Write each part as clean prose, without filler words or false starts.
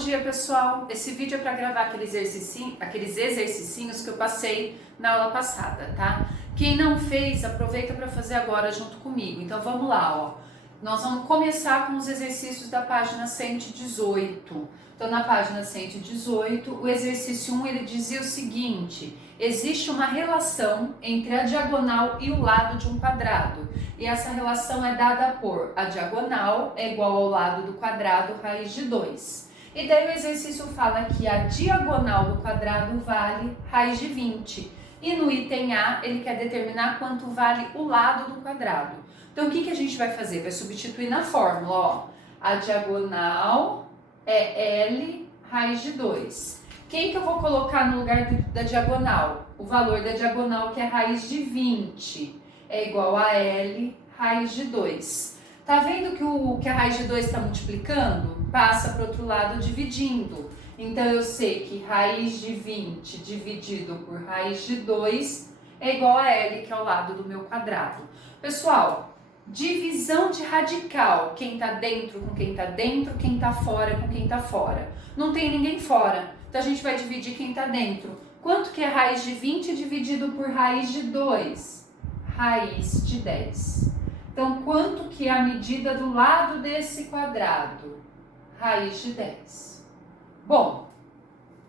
dia, pessoal! Esse vídeo é para gravar aqueles exercicinhos que eu passei na aula passada, tá? Quem não fez, aproveita para fazer agora junto comigo. Então vamos lá, ó. Nós vamos começar com os exercícios da página 118. Então na página 118, o exercício 1, ele dizia o seguinte: existe uma relação entre a diagonal e o lado de um quadrado. E essa relação é dada por a diagonal é igual ao lado do quadrado raiz de 2. E daí o exercício fala que a diagonal do quadrado vale raiz de 20. E no item A, ele quer determinar quanto vale o lado do quadrado. Então, o que a gente vai fazer? Vai substituir na fórmula, ó. A diagonal é L raiz de 2. Quem que eu vou colocar no lugar da diagonal? O valor da diagonal, que é raiz de 20, é igual a L raiz de 2. Tá vendo que a raiz de 2 está multiplicando? Passa para o outro lado dividindo. Então, eu sei que raiz de 20 dividido por raiz de 2 é igual a L, que é o lado do meu quadrado. Pessoal, divisão de radical. Quem está dentro com quem está dentro, quem está fora com quem está fora. Não tem ninguém fora, então a gente vai dividir quem está dentro. Quanto que é raiz de 20 dividido por raiz de 2? Raiz de 10. Então, quanto que é a medida do lado desse quadrado? Raiz de 10. Bom,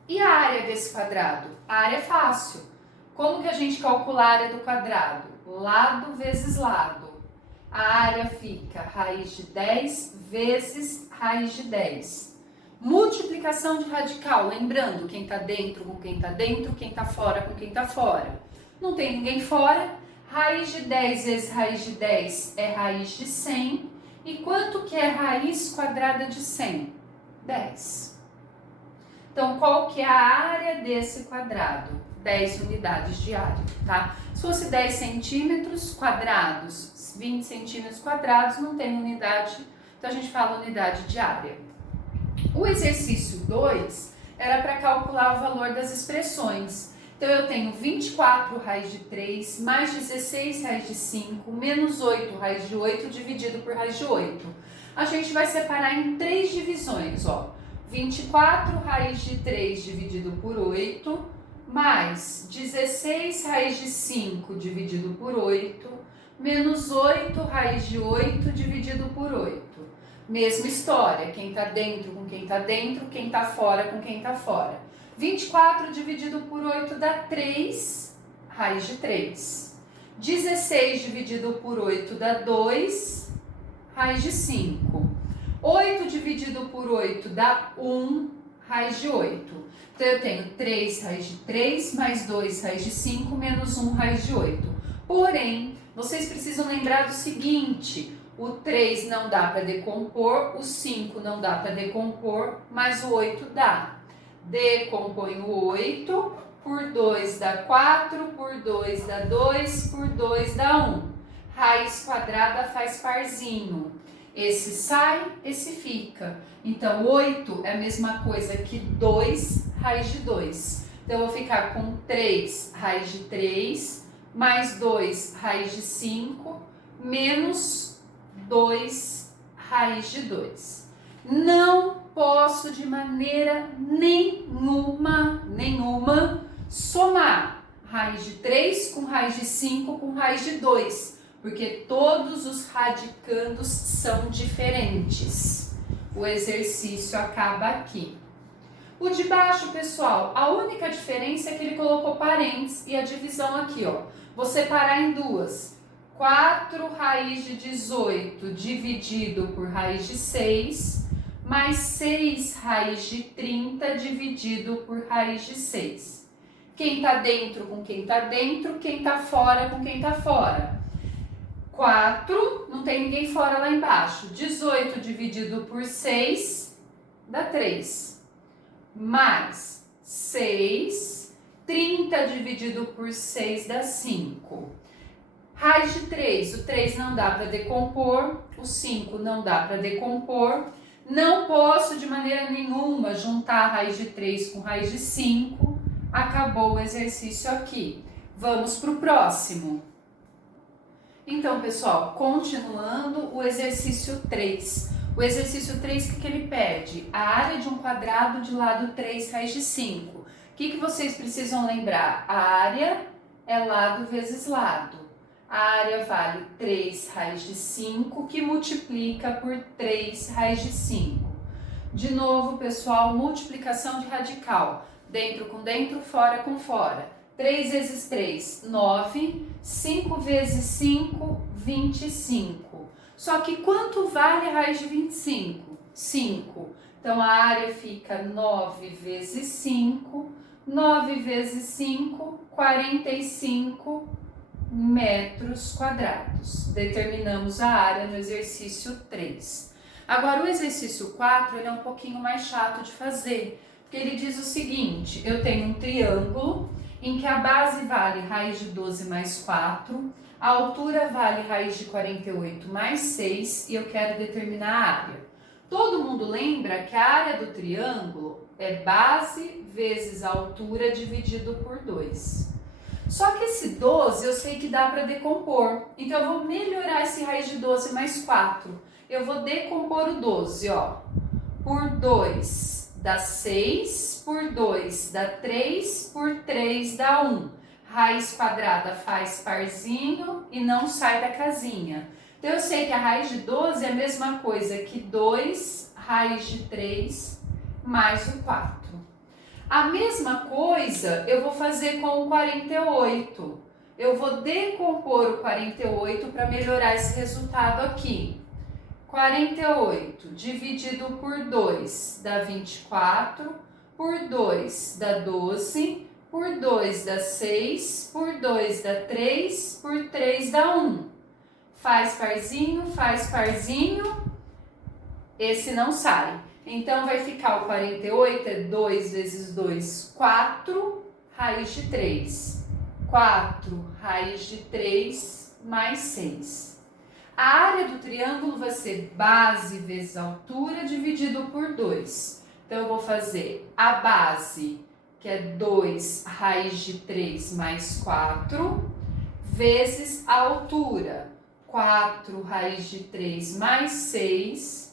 e a área desse quadrado? A área é fácil. Como que a gente calcula a área do quadrado? Lado vezes lado. A área fica raiz de 10 vezes raiz de 10. Multiplicação de radical, lembrando, quem está dentro com quem está dentro, quem está fora com quem está fora. Não tem ninguém fora. Raiz de 10 vezes raiz de 10 é raiz de 100. E quanto que é raiz quadrada de 100? 10. Então, qual que é a área desse quadrado? 10 unidades de área, tá? Se fosse 10 centímetros quadrados, 20 centímetros quadrados, não tem unidade, então a gente fala unidade de área. O exercício 2 era para calcular o valor das expressões. Então, eu tenho 24 raiz de 3, mais 16 raiz de 5, menos 8 raiz de 8, dividido por raiz de 8. A gente vai separar em 3 divisões, ó. 24 raiz de 3 dividido por 8, mais 16 raiz de 5 dividido por 8, menos 8 raiz de 8 dividido por 8. Mesma história, quem está dentro com quem está dentro, quem está fora com quem está fora. 24 dividido por 8 dá 3 raiz de 3. 16 dividido por 8 dá 2 raiz de 5. 8 dividido por 8 dá 1 raiz de 8. Então, eu tenho 3 raiz de 3 mais 2 raiz de 5 menos 1 raiz de 8. Porém, vocês precisam lembrar do seguinte: o 3 não dá para decompor, o 5 não dá para decompor, mas o 8 dá. Decompõe o 8, por 2 dá 4, por 2 dá 2, por 2 dá 1. Raiz quadrada faz parzinho. Esse sai, esse fica. Então, 8 é a mesma coisa que 2 raiz de 2. Então, eu vou ficar com 3 raiz de 3, mais 2 raiz de 5, menos 2 raiz de 2. Não posso de maneira nenhuma somar raiz de 3 com raiz de 5 com raiz de 2, porque todos os radicandos são diferentes. O exercício acaba aqui. O de baixo, pessoal, a única diferença é que ele colocou parênteses e a divisão aqui, ó. Vou separar em duas. 4 raiz de 18 dividido por raiz de 6, mais 6 raiz de 30 dividido por raiz de 6. Quem está dentro com quem está dentro, quem está fora com quem está fora. 4, não tem ninguém fora lá embaixo. 18 dividido por 6 dá 3. Mais 6, 30 dividido por 6 dá 5. Raiz de 3, o 3 não dá para decompor, o 5 não dá para decompor. Não posso de maneira nenhuma juntar a raiz de 3 com raiz de 5. Acabou o exercício aqui. Vamos para o próximo. Então, pessoal, continuando o exercício 3. O exercício 3, o que ele pede? A área de um quadrado de lado 3 raiz de 5. O que vocês precisam lembrar? A área é lado vezes lado. A área vale 3 raiz de 5, que multiplica por 3 raiz de 5. De novo, pessoal, multiplicação de radical. Dentro com dentro, fora com fora. 3 vezes 3, 9. 5 vezes 5, 25. Só que quanto vale a raiz de 25? 5. Então, a área fica 9 vezes 5. 9 vezes 5, 45 metros quadrados. Determinamos a área no exercício 3. Agora, o exercício 4, ele é um pouquinho mais chato de fazer, porque ele diz o seguinte: eu tenho um triângulo em que a base vale raiz de 12 mais 4, a altura vale raiz de 48 mais 6 e eu quero determinar a área. Todo mundo lembra que a área do triângulo é base vezes a altura dividido por 2. Só que esse 12 eu sei que dá para decompor, então eu vou melhorar esse raiz de 12 mais 4. Eu vou decompor o 12, ó, por 2 dá 6, por 2 dá 3, por 3 dá 1. Raiz quadrada faz parzinho e não sai da casinha. Então eu sei que a raiz de 12 é a mesma coisa que 2 raiz de 3 mais o 4. A mesma coisa eu vou fazer com o 48. Eu vou decompor o 48 para melhorar esse resultado aqui. 48 dividido por 2 dá 24, por 2 dá 12, por 2 dá 6, por 2 dá 3, por 3 dá 1. Faz parzinho, esse não sai. Então, vai ficar o 48, é 2 vezes 2, 4, raiz de 3. 4 raiz de 3 mais 6. A área do triângulo vai ser base vezes altura dividido por 2. Então, eu vou fazer a base, que é 2 raiz de 3 mais 4, vezes a altura, 4 raiz de 3 mais 6,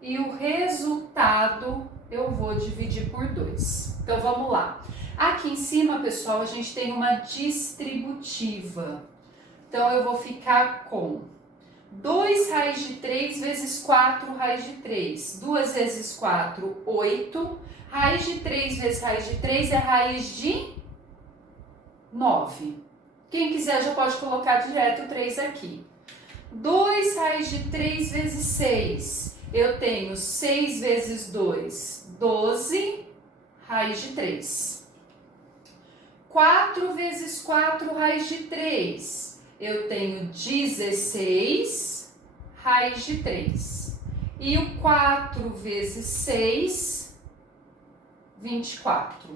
e o resultado eu vou dividir por 2. Então, vamos lá. Aqui em cima, pessoal, a gente tem uma distributiva. Então, eu vou ficar com 2 raiz de 3 vezes 4 raiz de 3. 2 vezes 4, 8. Raiz de 3 vezes raiz de 3 é raiz de 9. Quem quiser já pode colocar direto 3 aqui. 2 raiz de 3 vezes 6. Eu tenho 6 vezes 2, 12, raiz de 3. 4 vezes 4, raiz de 3. Eu tenho 16, raiz de 3. E o 4 vezes 6, 24.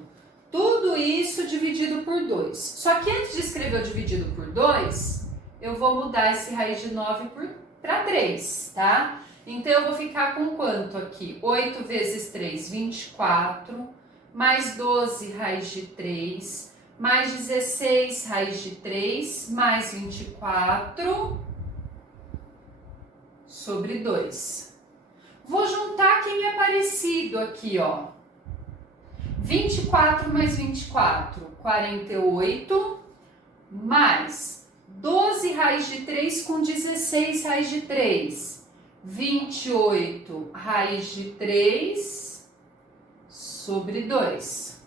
Tudo isso dividido por 2. Só que antes de escrever o dividido por 2, eu vou mudar esse raiz de 9 para 3, tá? Então, eu vou ficar com quanto aqui? 8 vezes 3, 24, mais 12 raiz de 3, mais 16 raiz de 3, mais 24 sobre 2. Vou juntar quem é parecido aqui, ó. 24 mais 24, 48, mais 12 raiz de 3 com 16 raiz de 3. 28 raiz de 3 sobre 2.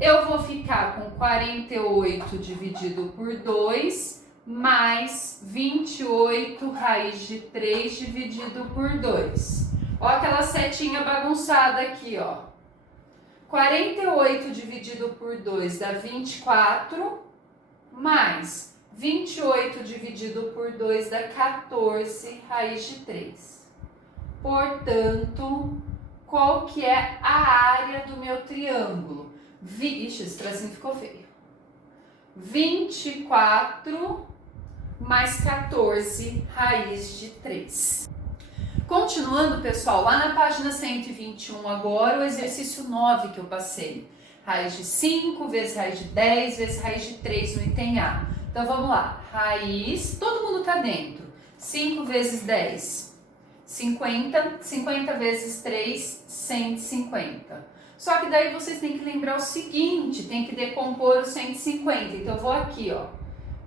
Eu vou ficar com 48 dividido por 2, mais 28 raiz de 3 dividido por 2. Ó aquela setinha bagunçada aqui, ó. 48 dividido por 2 dá 24, mais 28 dividido por 2 dá 14 raiz de 3. Portanto, qual que é a área do meu triângulo? Ixi, esse tracinho ficou feio. 24 mais 14 raiz de 3. Continuando, pessoal, lá na página 121 agora, o exercício 9 que eu passei. Raiz de 5 vezes raiz de 10 vezes raiz de 3 no item A. Então, vamos lá. Raiz, todo mundo tá dentro. 5 vezes 10, 50, 50 vezes 3, 150. Só que daí vocês têm que lembrar o seguinte, tem que decompor o 150. Então, eu vou aqui, ó,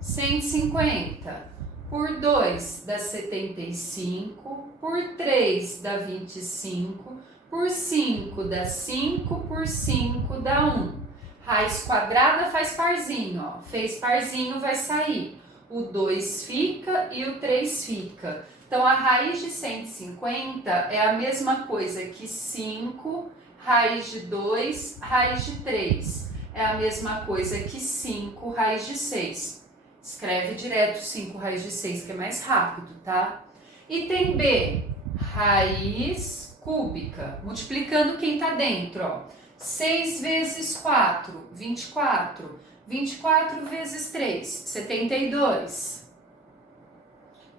150 por 2 dá 75, por 3 dá 25, por 5 dá 5, por 5 dá 1. Raiz quadrada faz parzinho, ó. Fez parzinho, vai sair. O 2 fica e o 3 fica. Então, a raiz de 150 é a mesma coisa que 5, raiz de 2, raiz de 3. É a mesma coisa que 5, raiz de 6. Escreve direto 5 raiz de 6, que é mais rápido, tá? Item B, raiz cúbica. Multiplicando quem tá dentro, ó. 6 vezes 4, 24. 24 vezes 3, 72.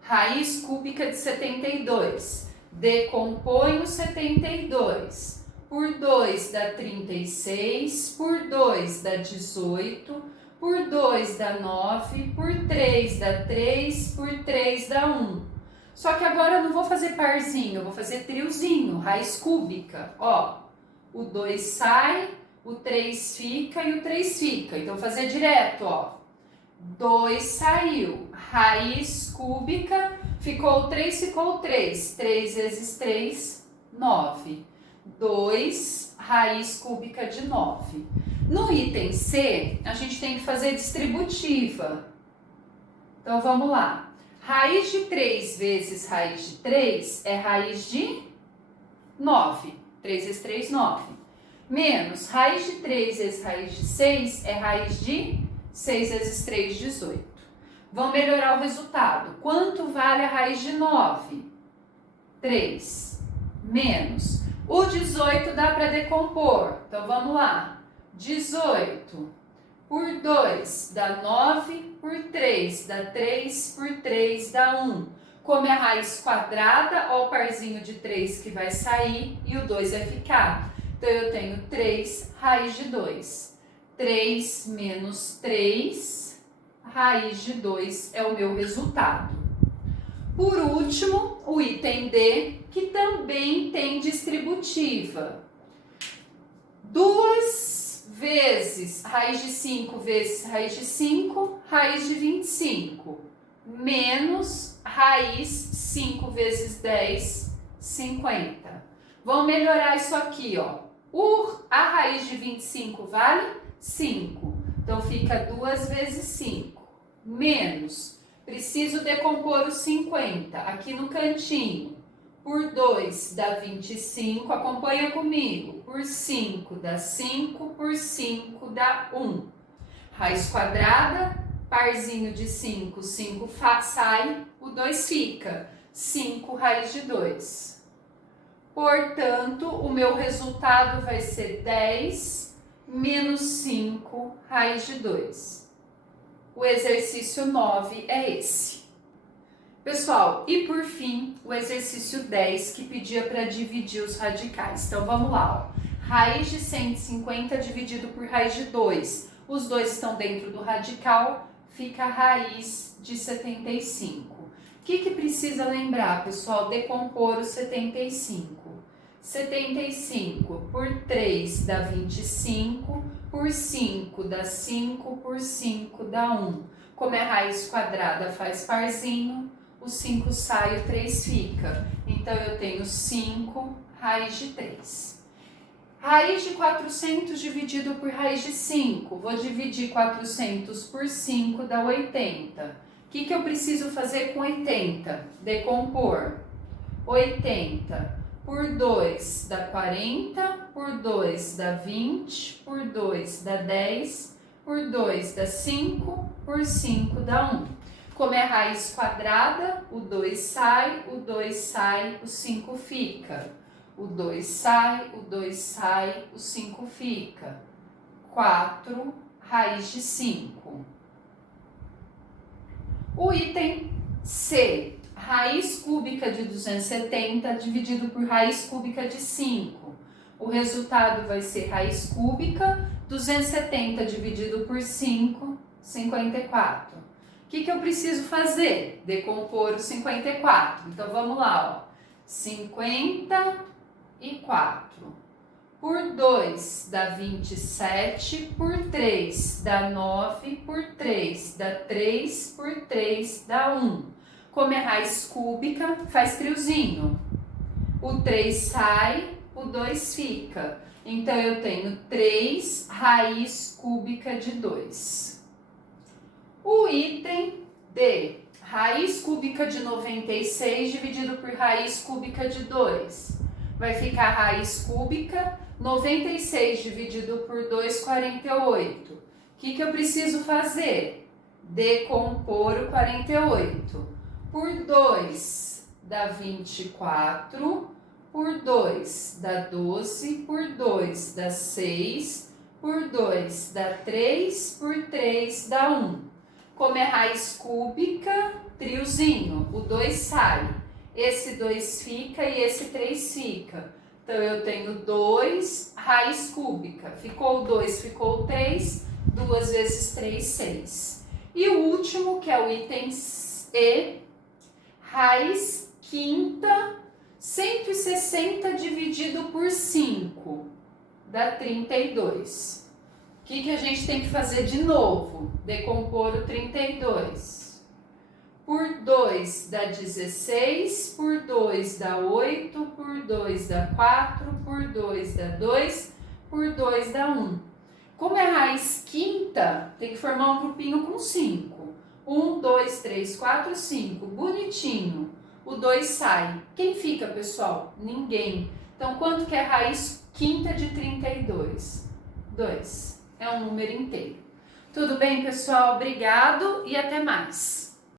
Raiz cúbica de 72. Decompõe o 72. Por 2 dá 36, por 2 dá 18, por 2 dá 9, por 3 dá 3, por 3 dá 1. Só que agora eu não vou fazer parzinho, eu vou fazer triozinho, raiz cúbica. Ó, o 2 sai, o 3 fica e o 3 fica. Então, vou fazer direto, ó. 2 saiu, raiz cúbica, ficou 3, ficou 3. 3 vezes 3, 9. 2, raiz cúbica de 9. No item C, a gente tem que fazer distributiva. Então, vamos lá. Raiz de 3 vezes raiz de 3 é raiz de 9. 3 vezes 3, 9. Menos raiz de 3 vezes raiz de 6 é raiz de 6 vezes 3, 18. Vamos melhorar o resultado. Quanto vale a raiz de 9? 3. Menos. O 18 dá para decompor. Então, vamos lá. 18 por 2 dá 9, por 3 dá 3, por 3 dá 1. Como é a raiz quadrada, ó o parzinho de 3 que vai sair e o 2 vai ficar. Então, eu tenho 3 raiz de 2. 3 menos 3, raiz de 2 é o meu resultado. Por último, o item D, que também tem distributiva. 2 vezes raiz de 5 vezes raiz de 5, raiz de 25. Menos raiz 5 vezes 10, 50. Vamos melhorar isso aqui, ó. A raiz de 25 vale 5. Então, fica 2 vezes 5. Menos. Preciso decompor os 50. Aqui no cantinho. Por 2 dá 25. Acompanha comigo. Por 5 dá 5. Por 5 dá 1. Raiz quadrada. Parzinho de 5. 5 sai. O 2 fica. 5 raiz de 2. Portanto, o meu resultado vai ser 10 menos 5 raiz de 2. O exercício 9 é esse. Pessoal, e por fim, o exercício 10, que pedia para dividir os radicais. Então, vamos lá. Ó. Raiz de 150 dividido por raiz de 2. Os dois estão dentro do radical, fica a raiz de 75. O que precisa lembrar, pessoal? Decompor o 75. 75 por 3 dá 25, por 5 dá 5, por 5 dá 1. Como é raiz quadrada, faz parzinho, o 5 sai, o 3 fica. Então, eu tenho 5 raiz de 3. Raiz de 400 dividido por raiz de 5. Vou dividir 400 por 5, dá 80. O que eu preciso fazer com 80? Decompor. 80 por 2 dá 40, por 2 dá 20, por 2 dá 10, por 2 dá 5, por 5 dá 1. Como é raiz quadrada, o 2 sai, o 2 sai, o 5 fica. O 2 sai, o 2 sai, o 5 fica. 4 raiz de 5. O item C, raiz cúbica de 270 dividido por raiz cúbica de 5. O resultado vai ser raiz cúbica, 270 dividido por 5, 54. O que eu preciso fazer? Decompor o 54. Então, vamos lá, ó. 54. Por 2 dá 27, por 3 dá 9, por 3 dá 3, por 3 dá 1. Como é raiz cúbica, faz triozinho. O 3 sai, o 2 fica. Então, eu tenho 3 raiz cúbica de 2. O item D, raiz cúbica de 96 dividido por raiz cúbica de 2. Vai ficar raiz cúbica, 96 dividido por 2, 48. O que eu preciso fazer? Decompor o 48. Por 2 dá 24, por 2 dá 12, por 2 dá 6, por 2 dá 3, por 3 dá 1. Como é raiz cúbica, triozinho, o 2 sai. Esse 2 fica e esse 3 fica. Então, eu tenho 2 raiz cúbica. Ficou 2, ficou 3. 2 vezes 3, 6. E o último, que é o item E, raiz quinta, 160 dividido por 5, dá 32. O que a gente tem que fazer de novo? Decompor o 32. Por 2 dá 16, por 2 dá 8, por 2 dá 4, por 2 dá 2, por 2 dá 1. Como é raiz quinta, tem que formar um grupinho com 5. 1, 2, 3, 4, 5. Bonitinho. O 2 sai. Quem fica, pessoal? Ninguém. Então, quanto que é raiz quinta de 32? 2. É um número inteiro. Tudo bem, pessoal? Obrigado e até mais.